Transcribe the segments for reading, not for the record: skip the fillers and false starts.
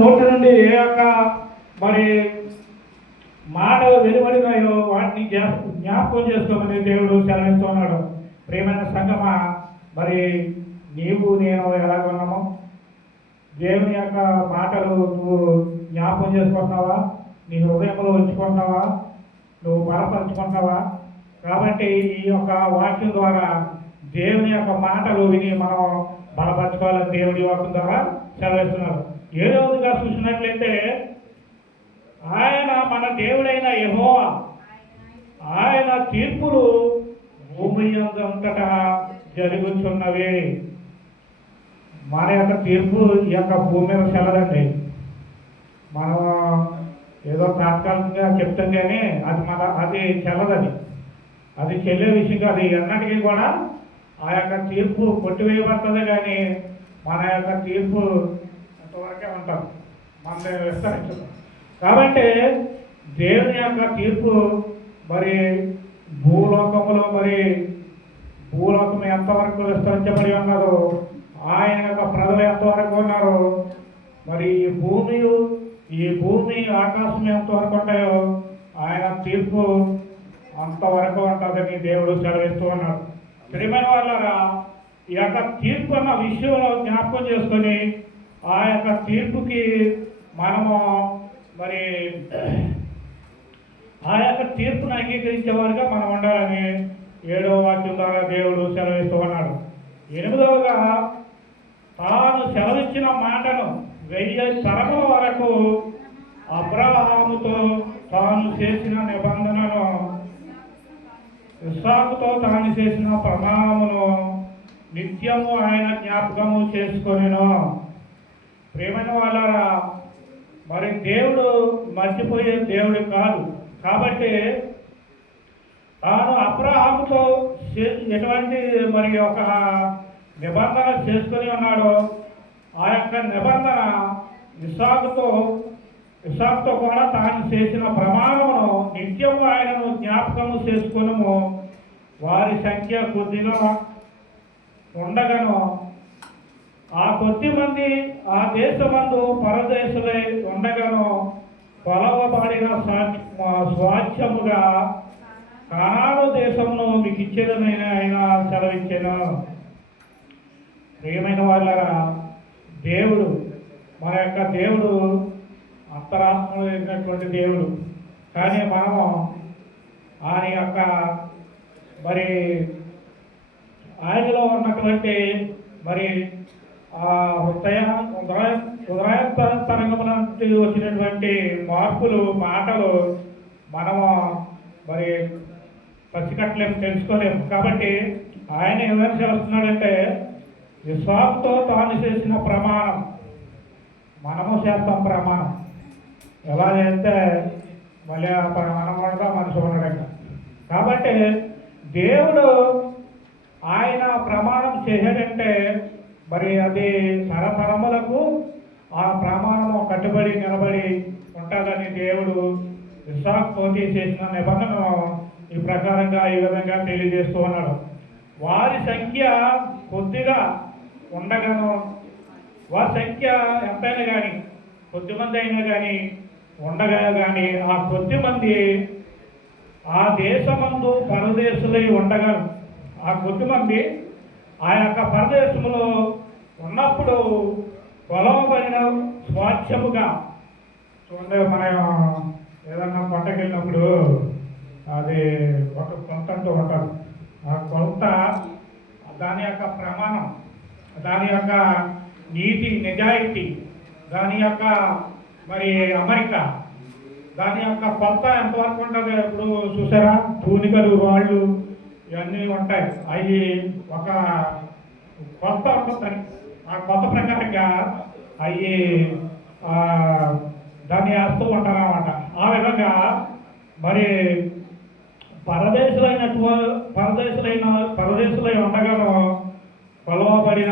నోటి నుండి ఏ యొక్క మరి మాటలు వెలువడినాయో వాటిని జ్ఞాపకం చేసుకోమని దేవుడు సెలవిస్తున్నాడు. ప్రియమైన సంగమా, మరి నీవు నేను ఎలాగున్నామో దేవుని యొక్క మాటలు నువ్వు జ్ఞాపకం చేసుకుంటున్నావా? నీ హృదయంలో ఉంచుకుంటున్నావా? నువ్వు బలపరుచుకుంటున్నావా? కాబట్టి ఈ యొక్క వాక్యం ద్వారా దేవుని యొక్క మాటలు విని మనం బలపరచుకోవాలని దేవుడి వాక్యం ద్వారా సెలవిస్తున్నారు. ఏదోగా చూసినట్లయితే ఆయన మన దేవుడైన యెహోవా, ఆయన తీర్పులు భూమి అంతటా జరుగుతున్నవి. మన యొక్క తీర్పు ఈ యొక్క భూమి మీద చెల్లదండి. మనం ఏదో తాత్కాలికంగా చెప్తాం కానీ అది చెల్లదని, అది చెల్లే విషయం కాదు. ఎన్నటికీ కూడా ఆ యొక్క తీర్పు కొట్టివేయబడుతుంది కానీ మన యొక్క తీర్పు అంతవరకే ఉంటాం, మన విస్తరించదు. కాబట్టి దేవుని యొక్క తీర్పు మరి భూలోకం ఎంతవరకు విస్తరించబడి ఉన్నదో, ఆయన యొక్క ప్రజలు ఎంతవరకు ఉన్నారు, మరి ఈ భూమి ఆకాశం ఎంతవరకు ఉంటాయో ఆయన తీర్పు అంతవరకు ఉంటుందని దేవుడు సెలవిస్తూ ఉన్నాడు. ప్రియమైన వాళ్ళరా, ఈ యొక్క తీర్పు అన్న విషయంలో జ్ఞాపకం చేసుకొని ఆ యొక్క తీర్పుకి మనము మరి ఆ యొక్క తీర్పును అంగీకరించేవారుగా మనం ఉండాలని 7వ వాక్యం ద్వారా దేవుడు సెలవిస్తూ ఉన్నాడు. 8వగా తాను సెలవిచ్చిన మాటను 1000 తరముల వరకు అబ్రహాముతో తాను చేసిన నిబంధనను, ఇస్సాకుతో తాను చేసిన ప్రమాణమును నిత్యము ఆయన జ్ఞాపకము చేసుకొనెను. ప్రియమైన వాళ్ళారా, మరి దేవుడు మర్చిపోయే దేవుడు కాదు. కాబట్టి తాను అబ్రహాముతో ఎటువంటి మరి ఒక నిబంధన చేసుకొని ఉన్నాడో, ఆ యొక్క నిబంధన ఇస్సాకుతో కూడా తాను చేసిన ప్రమాణమును నిత్యము ఆయనను జ్ఞాపకము చేసుకొనుము. వారి సంఖ్య కొద్దిగా ఉండగను, ఆ కొద్ది మంది ఆ దేశమందు పరదేశులై ఉండగను, కొలవబడిన స్వాస్థ్యముగా కనాను దేశంలో మీకు ఇచ్చేదని ఆయన సెలవిచ్చాను. ప్రియమైన వాళ్ళరా, దేవుడు మన యొక్క దేవుడు అంతరాత్మలో ఉన్నటువంటి దేవుడు. కానీ మనము ఆయన యొక్క మరి ఆయనలో ఉన్నటువంటి మరి హృదయాంతరంగముల నుండి వచ్చినటువంటి మార్పులు, మాటలు మనము మరి పసికట్టలేము, తెలుసుకోలేము. కాబట్టి ఆయన ఏమైనా చేస్తున్నాడంటే విశ్వాసంతో తాను చేసిన ప్రమాణం మనము చేస్తాం. ప్రమాణం ఎలా చేస్తే మళ్ళీ మనం ఉండగా మనిషి ఉండడం. కాబట్టి దేవుడు ఆయన ప్రమాణం చేశాడంటే మరి అది తరతరములకు ఆ ప్రమాణము కట్టుబడి నిలబడి ఉంటుందని దేవుడు ఇస్సాకుతోటి చేసిన నిబంధనను ఈ ప్రకారంగా ఈ విధంగా తెలియజేస్తూ ఉన్నాడు. వారి సంఖ్య కొద్దిగా ఉండగాను, వారి సంఖ్య ఎంతైనా కానీ, కొద్దిమంది అయినా కానీ ఉండగా కానీ, ఆ కొద్దిమంది ఆ దేశమందు పరదేశులై ఉండగాను, ఆ కొద్దిమంది ఆ యొక్క పరదేశంలో ఉన్నప్పుడు కొలవబడిన స్వాస్థ్యముగా. చూడండి, మనం ఏదన్నా కొండకి వెళ్ళినప్పుడు అది ఒక కొంత అంటూ ఉంటారు. ఆ కొంత దాని యొక్క ప్రమాణం, దాని యొక్క నీతి నిజాయితీ, దాని యొక్క మరి అమరిక, దాని యొక్క కొలత ఎంతవరకు ఉంటుంది? ఇప్పుడు చూసారా, తూనికలు, రాళ్ళు ఇవన్నీ ఉంటాయి. అవి ఒక కొలత ఉంటుంది. ఆ కొలత ప్రకారంగా అవి దాన్ని వేస్తూ ఉంటారు అన్నమాట. ఆ విధంగా మరి పరదేశులై ఉండగాను కొలవబడిన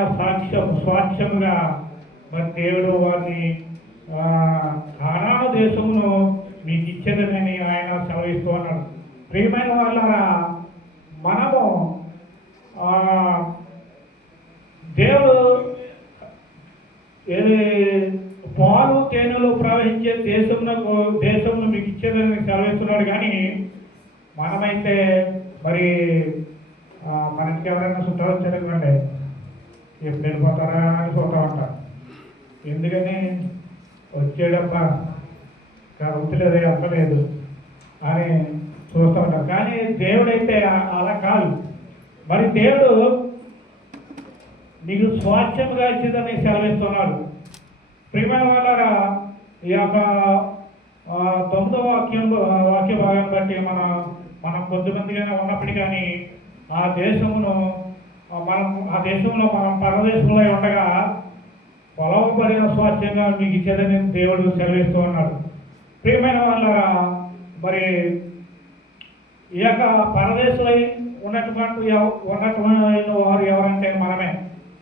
స్వాస్థ్యముగా మరి దేవుడు వారిని కానాను దేశమును మీకు ఇచ్చేదని ఆయన సెలవిస్తూ ఉన్నాడు. ప్రియమైన వాళ్ళారా, మనము దేవుడు పాలు పాలు తేనెలు ప్రవహించే దేశమును మీకు ఇచ్చేదని సెలవిస్తున్నాడు. కానీ మనమైతే మరి మనకి ఎవరైనా చుట్టాలు వచ్చారనుకోండి, ఎప్పుడు వెళ్ళిపోతారా అని చూస్తూ ఉంటాం. ఎందుకని వచ్చేటప్ప వృత్తిలేదు అక్కలేదు అని చూస్తూ ఉంటాం. కానీ దేవుడైతే అలా కాదు. మరి దేవుడు నీకు స్వాస్థ్యముగా ఇచ్చిందని సెలవిస్తున్నాడు. ప్రియమైన వాళ్ళారా, ఈ యొక్క 9వ వాక్య భాగాన్ని బట్టి మనం కొద్దిమందిగానే ఉన్నప్పటికీ కానీ ఆ దేశంలో మనం పరదేశంలో ఉండగా పొలవబడిన స్వాస్థ్యంగా మీకు ఇచ్చేదని దేవుడు సెలవిస్తూ ఉన్నాడు. ప్రియమైన వాళ్ళారా, మరి ఈ యొక్క పరదేశులై ఉన్నటువంటి వారు ఎవరంటే మనమే.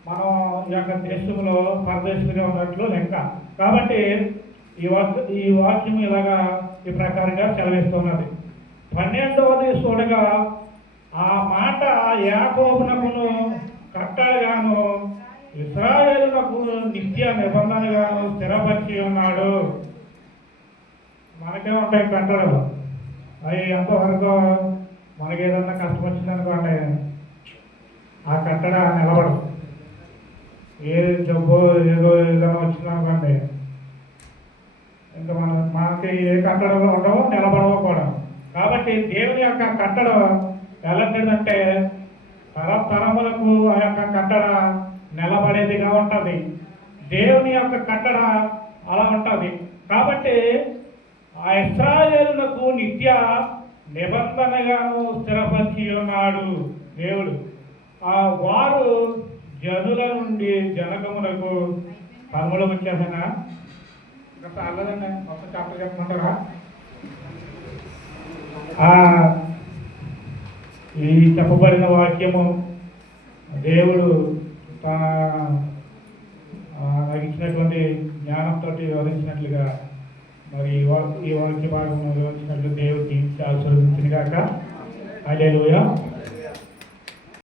మనం ఈ యొక్క దేశంలో పరదేశులుగా ఉన్నట్లు లెక్క. కాబట్టి ఈ వాక్యం ఇలాగా ఈ ప్రకారంగా సెలవిస్తున్నది. 12వది చూడగా ఆ మాట యాకోబునకును కట్టడగాను ఇశ్రాయేలునకు నిత్య నిబంధనగాను స్థిరపరిచి ఉన్నాడు. మనకే ఉంటాయి కట్టడలు. అవి ఎంతవరకు మనకి ఏదన్నా కష్టం వచ్చిందనుకోండి, ఆ కట్టడ నిలబడదు. ఏ జబ్బు ఏదైనా వచ్చిందనుకోండి, ఇంకా మనకి ఏ కట్టడలు ఉండవు, నిలబడవు కూడా. కాబట్టి దేవుని యొక్క కట్టడ ఎలాంటిదంటే తరతరములకు ఆ యొక్క కట్టడ నిలబడేదిగా ఉంటుంది. దేవుని యొక్క కట్టడ అలా ఉంటుంది. కాబట్టి ఆ ఇశ్రాయేలునకు నిత్య నిబంధనగాను స్థిరపరిచి ఉన్నాడు దేవుడు. వారు జనుల నుండి జనకములకు పదములకు వచ్చేసానా ఇంకా అల్లదండి, మొత్తం చెప్పలు చెప్పమంటారా? ఈ చెప్పబడిన వాక్యము దేవుడు తన నాకు ఇచ్చినటువంటి జ్ఞానంతో వివరించినట్లుగా మరి ఈ వాక్య భాగంలో వివరించినట్లు దేవుడికి ఆశీర్వదించును గాక. హల్లెలూయా.